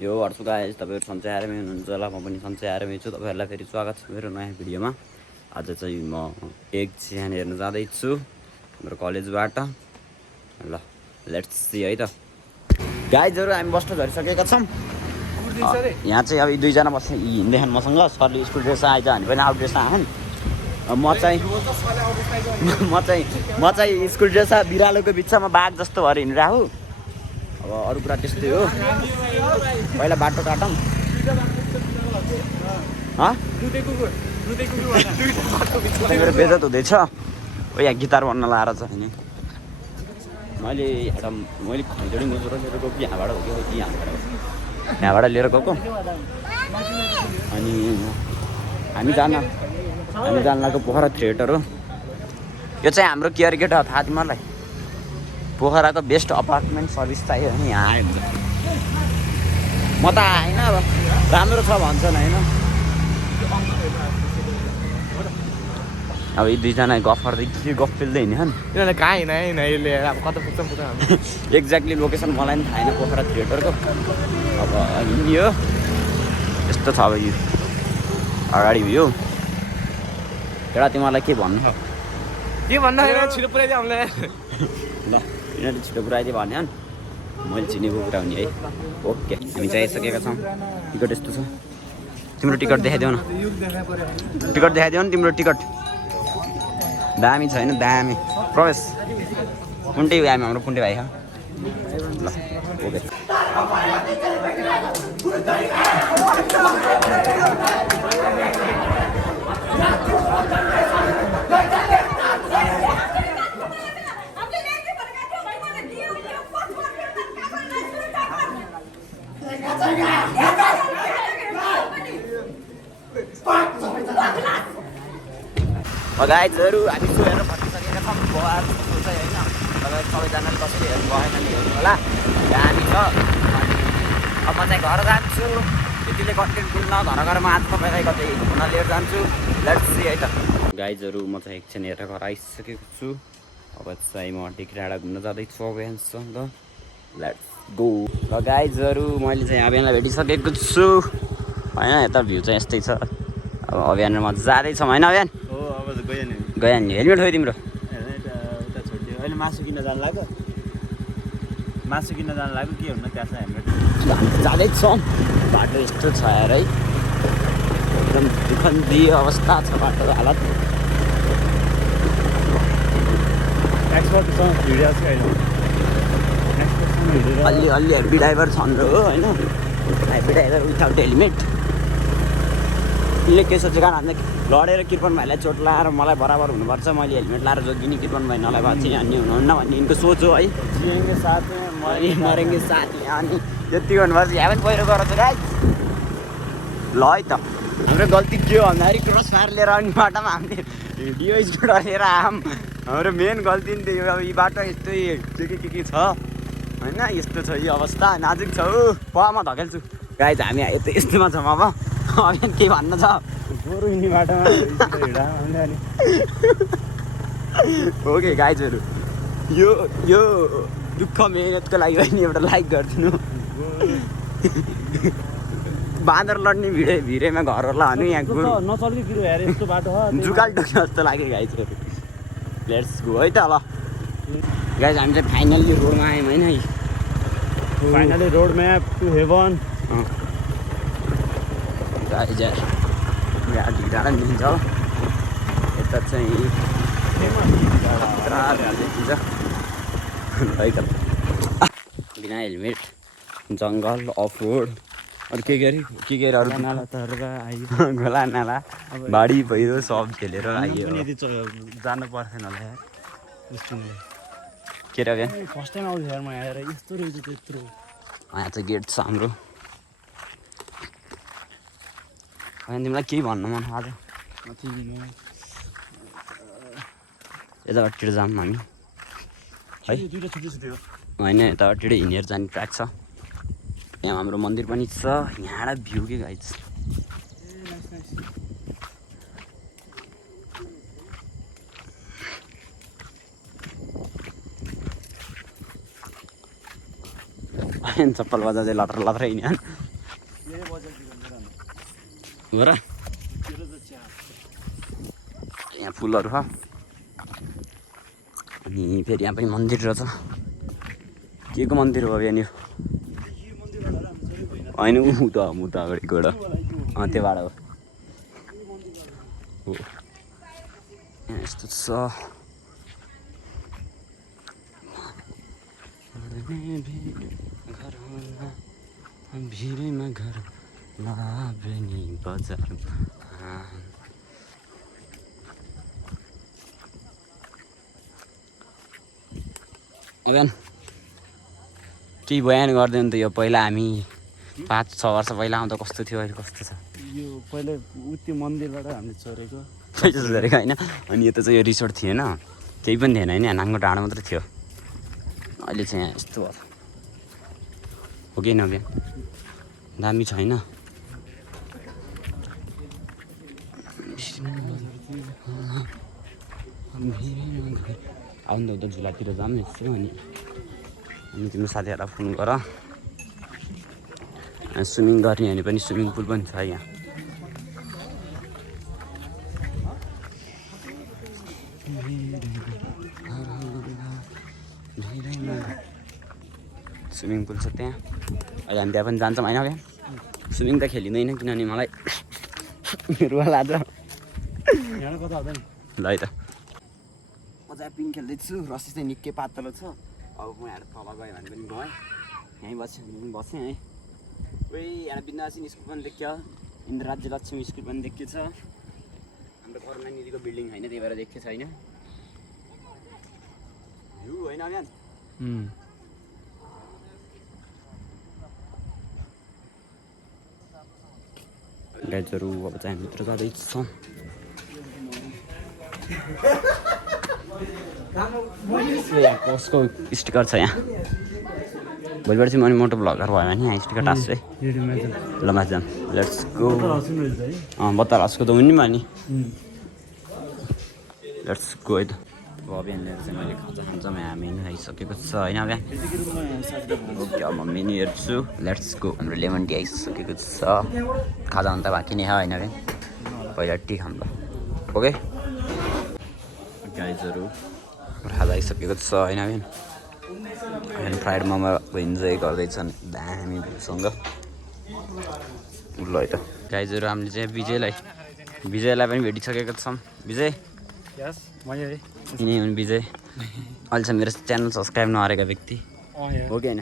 यो हर्छु गाइस, तपाईँहरू सन्चै आरामै हुनुहुन्छ होला, म पनि सन्चै आरामै छु। तपाईँहरूलाई फेरि स्वागत छ मेरो नयाँ भिडियोमा। आज चाहिँ म एक चिहान हेर्न जाँदैछु हाम्रो कलेजबाट। ल लेट्स सी है त गाइजहरू, हामी बस्न झरिसकेका छौँ। यहाँ चाहिँ अब यी दुईजना बस्छ, हिँड्दैछन् मसँग। सरले स्कुल ड्रेस आइज भने पनि आउट ड्रेस आएन। म चाहिँ स्कुल ड्रेस बिरालोको बिचमा बाघ जस्तो भएर हिँडिरहेको। अब अरू कुरा त्यस्तै हो। पहिला बाटो काटौँ। मेरो बेजत हुँदैछ। यहाँ गिटार भन्न लाएर छ नि। मैले खैजडी मुजुरो लिएर गएको कि यहाँबाट हो कि यहाँबाट लिएर गएको। अनि हामी जान लागेको पोखरा थिएटर हो। यो चाहिँ हाम्रो केयर गेट हो, थाहा तिमीहरूलाई? पोखराको बेस्ट अपार्टमेन्ट सर्भिस चाहियो भने यहाँ आयो हुन्छ। म त आएन, अब राम्रो छ भन्छन् होइन। अब यी दुईजना गफ गर्दै के गफ पेल्दै हिँड्छन्। तिनीहरूले कहाँ हिँड्यो अब कता पुग्छ हामी। एक्ज्याक्टली लोकेसन मलाई पनि थाहा छैन पोखरा थिएटरको। अब हिँड्यो यस्तो छ। अब यो अगाडि भ्यू। एउटा तिमीहरूलाई के भन्नु छिटो पुऱ्याइदियो हामीलाई। ल यिनीहरूले छिटो पुऱ्याइदियो भने मैले चिनेको कुरा हुने है। ओके, हामी चाहिँ आइसकेका छौँ। टिकट यस्तो छ। तिम्रो टिकट देखाइदेऊ न। टिकट देखाइदेऊ न तिम्रो टिकट। दामी छैन, दामी प्रवेश। कुन्टे हामी हाम्रो कुन्टे भाइ ल ओके। गाइजहरू, हामी सो हेरेर भनिसकेका छौँ। बजार कस्तो छ होइन, तपाईँ सबैजनाले कसैले हेर्नु भएन नि हेर्नु होला। दामी छ। अब म चाहिँ घर जान्छु। त्यतिले कन्टेन्ट दिन्न। घरमा आज तपाईँलाई कतै घुम्न लिएर जान्छु। लेट्स सी है त गाइजहरू। म चाहिँ एकछिन हेरेर घर आइसकेको छु। अब चाहिँ म टिकट डाँडा घुम्न जाँदैछु अभियानसँग। Let's go. र गाइजहरू, मैले चाहिँ अभियानलाई भेटिसकेको छु होइन। यता भ्यू चाहिँ यस्तै छ। अब अभियानमा जाँदैछौँ होइन अभियान? गयो नि। हेलमेट खोइ तिम्रो? उता छोडिदियो। अहिले मासु किन्न जानु लाग्यो के हुन्न त्यहाँ हेलमेट। हामी जाँदैछौँ। बाटो यस्तो छ यार है, एकदम दुखन्दी अवस्था छ बाटोको हालत। अलि हेभी ड्राइभर छन् र हो होइन। Heavy driver without helmet. उसले के सोचेको भन्दा लडेर कृपन भाइलाई चोट लाएर मलाई बराबर हुनुपर्छ, मैले हेलमेट लाएर जोगिने कृपन भाइ नलाई भए चाहिँ अन्य हुनुहुन्न भन्ने यिनको सोच हो है। जिएंगे साथ में मरेंगे साथ में। अनि यति भन्नुपर्छ। यहाँ पनि पहिरो गराउँछ गाइस। ल है त, हाम्रो गल्ती के हो भन्दाखेरि क्रस फायर लिएर आउने बाटोमा हामीले भिडियो स्कुटर लिएर आयौँ। हाम्रो मेन गल्ती नि त्यही हो। अब यी बाटो यस्तै के छ होइन। यस्तो छ यो अवस्था। नाजुक छ। म धकेल्छु गाइस। हामी यस्तोमा छौँ। अब अभियान के भन्न छ? ओके गाइजहरू, यो दुःख मेहनतको लागि होइन, एउटा लाइक गरिदिनु। बाँदर लड्ने भिडैमा घरहरूलाई हानु। यहाँ जुकाल टोक्ने जस्तो लाग्यो गाइजहरू। लेट्स गो है त ल गाइज। हामी चाहिँ फाइनल्ली रोडमा आयौँ होइन। Finally road map to heaven. Guys गाडी डाँडा मिल्छ। यता चाहिँ देखिन्छ है त। बिना हेलमेट जङ्गल अफ रोड अरू के अरू नाला तरेर आयो। खोला नाला बाढी पहिरो सब खेलेर आयो। जानु पर्थेन होला यार यस्तो। के अरे फर्स्ट टाइम आउँछ यार म आएर। यस्तो रहेछ त्यत्रो। यहाँ चाहिँ गेट छ हाम्रो। तिमीलाई केही भन्नु मन आज? यताबाट जाऊँ हामी है। होइन यताबाट हिँडेर जाने ट्र्याक छ। यहाँ हाम्रो मन्दिर पनि छ। यहाँबाट भ्यू के गाइज। चप्पल बजाउँदै लटर लटर हिँड्यो हो र यहाँ फुलहरू छ अनि फेरि यहाँ पनि मन्दिर रहेछ के को मन्दिर हो यहाँनिर होइन ऊ त अगाडिको एउटा त्योबाट हो यहाँ यस्तो छ भिरैमा घर लाब्रेनी बजार केही बयान गर्दैन त यो पहिला हामी 5-6 वर्ष पहिला आउँदा कस्तो थियो अहिले कस्तो छ यो पहिला उति मन्दिरबाट हामीले चोरेको पैसा चोरेको होइन अनि यता चाहिँ यो रिसोर्ट थिएन केही पनि थिएन होइन नाङ्गो डाँडो मात्रै थियो अहिले चाहिँ यहाँ यस्तो भयो हो कि नबिहान दामी छैन आउनु त उता झुलातिर जाऊँ यसो अनि तिम्रो साथीहरूलाई फोन गर स्विमिङ गर्ने भने पनि स्विमिङ पुल पनि छ यहाँ स्विमिङ पुल छ त्यहाँ अहिले हामी त्यहाँ पनि जान्छौँ होइन क्या स्विमिङ त खेलिँदैन किनभने मलाई रुवा लाग्छ ल है त मजा पिङ खेल्दैछु रस्सी चाहिँ निकै पातलो छ अब म यहाँ तल गएँ भने पनि गएँ यहीँ बसेँ भने पनि बसेँ है उही यहाँ विद्यावासिनी स्कुल पनि देखियो इन्द्रराज्य लक्ष्मी स्कुल पनि देखियो छ हाम्रो करुणानिधिको बिल्डिङ होइन त्यही भएर देखियो छैन यो होइन बिहान गाइजहरू अब चाहिँ हामीभित्र जाँदैछौँ यहाँ कसको स्टिकर छ यहाँ भोलिबाट चाहिँ मैले मोटो भ्लगर भयो भने यहाँ स्टिकर टाँस्छु है ल माथि जाऊँ लेट्स गो बत्ताल हस्को त हुने भयो नि लेट्स गो है त अब बिहान लिएर चाहिँ मैले खाजामा यहाँ मेन्यु आइसकेको छ होइन बिहान ओके अब म मेन्यु हेर्छु लेट्स गो हाम्रो लेमन टी आइसकेको छ खाजा हुन त बाँकी नै होइन बिहान पहिला टी खाऊँ ल ओके गाइजहरू खाजा आइसकेको छ होइन बिहान अनि फ्राइड मोमो इन्जोय गर्दैछन् दामी भ्यूसँग ल है त गाइजहरू हामीले चाहिँ विजयलाई पनि भेटिसकेको छौँ विजय यिनी हुन् विजय अहिलेसम्म मेरो च्यानल सब्सक्राइब नगरेका व्यक्ति हो कि होइन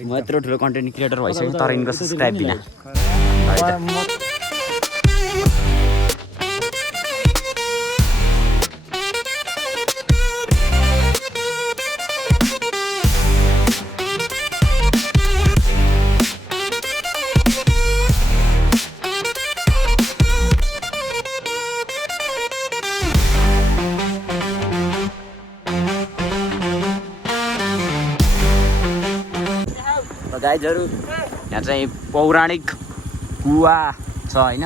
म यत्रो ठुलो कन्टेन्ट क्रिएटर भइसकेँ तर यिनको सब्सक्राइब बिना गाइजहरू यहाँ चाहिँ पौराणिक कुवा छ होइन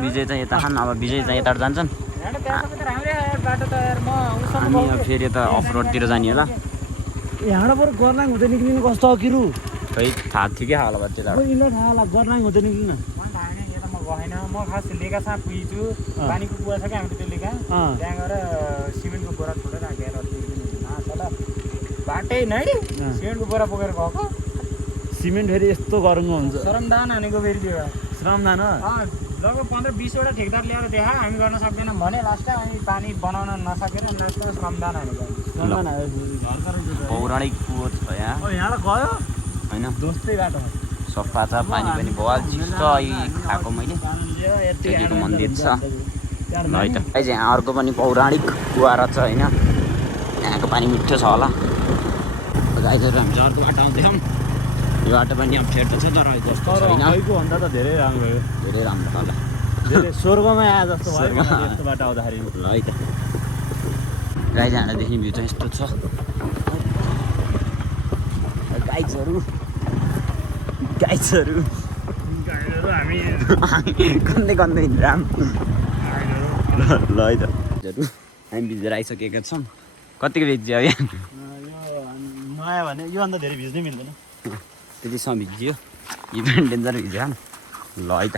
विजय चाहिँ यता खान् अब विजय चाहिँ यताबाट जान्छन् अनि फेरि यता अफ रोडतिर जाने होला यहाँबाट बरु गर्नाङ हुँदै निक्लिनु कस्तो अकिरु खै थाहा थियो क्या होला त्यता थाहा होला गर्नाङ हुँदै निक्लिनु भएन म खास लेकासँग पुगिछु पानीको कुवा छ क्या हाम्रो त्यो लेका त्यहाँ गएर सिमेन्टको बोरा छोडेर राखेर बाटै नै सिमेन्टको बोरा बोकेर गएको सिमेन्ट फेरि यस्तो गरममा हुन्छ श्रमदान हानेको फेरि त्यो श्रमदान लगभग 15-20वटा ठेकदार ल्याएर देखा हामी गर्न सक्दैनौँ भने लास्टमा अनि पानी बनाउन नसकेर लास्टमा श्रमदान हानेको पौराणिक कुवा छ यहाँ यहाँबाट गयो होइन दोस्तै बाटो सफा छ पानी पनि बवाल चिसो खाएको मैले त्यतिको मन्दिर छ है त यहाँ अर्को पनि पौराणिक कुवा रहेछ होइन यहाँको पानी मिठो छ होला गाइजहरू हामी चाहिँ अर्को बाटो आउँदैछौँ यो बाटो पनि अप्ठ्यारो छ तर जस्तो छैन भन्दा त धेरै राम्रो भयो धेरै राम्रो छ होला स्वर्गमा आए जस्तो भयो यस्तो बाटो आउँदाखेरि ल है त गाइज हामीलाई देख्ने भ्यू चाहिँ यस्तो छ गाइजहरू हामी कन्दै हिँड्छौँ ल है त हामी भिजेर आइसकेका छौँ कतिको भिज्यो यहाँ नआयो भने योभन्दा धेरै भिज्नै मिल्दैन त्यतिसम्म भिजियो यो पनि डेन्जर भिज्यो ल है त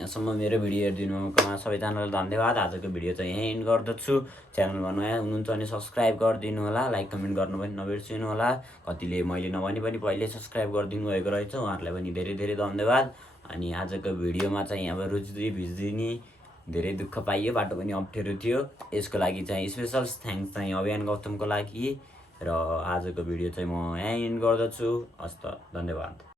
यहाँसम्म मेरो भिडियो हेरिदिनुमा सबैजनालाई धन्यवाद आजको भिडियो चाहिँ यहीँ एन्ड गर्दछु च्यानलमा नयाँ हुनुहुन्छ भने सब्सक्राइब गरिदिनु होला लाइक कमेन्ट गर्नु पनि नबिर्सिनु होला कतिले मैले नभने पनि पहिले सब्सक्राइब गरिदिनु भएको रहेछ उहाँहरूलाई पनि धेरै धेरै धन्यवाद अनि आजको भिडियोमा चाहिँ अब रुच्दी भिज्दिने धेरै दुःख पाइयो बाटो पनि अप्ठ्यारो थियो यसको लागि चाहिँ स्पेसल थ्याङ्क्स चाहिँ अभियान गौतमको लागि र आजको भिडियो चाहिँ म यहीँ एन्ड गर्दछु हस्त धन्यवाद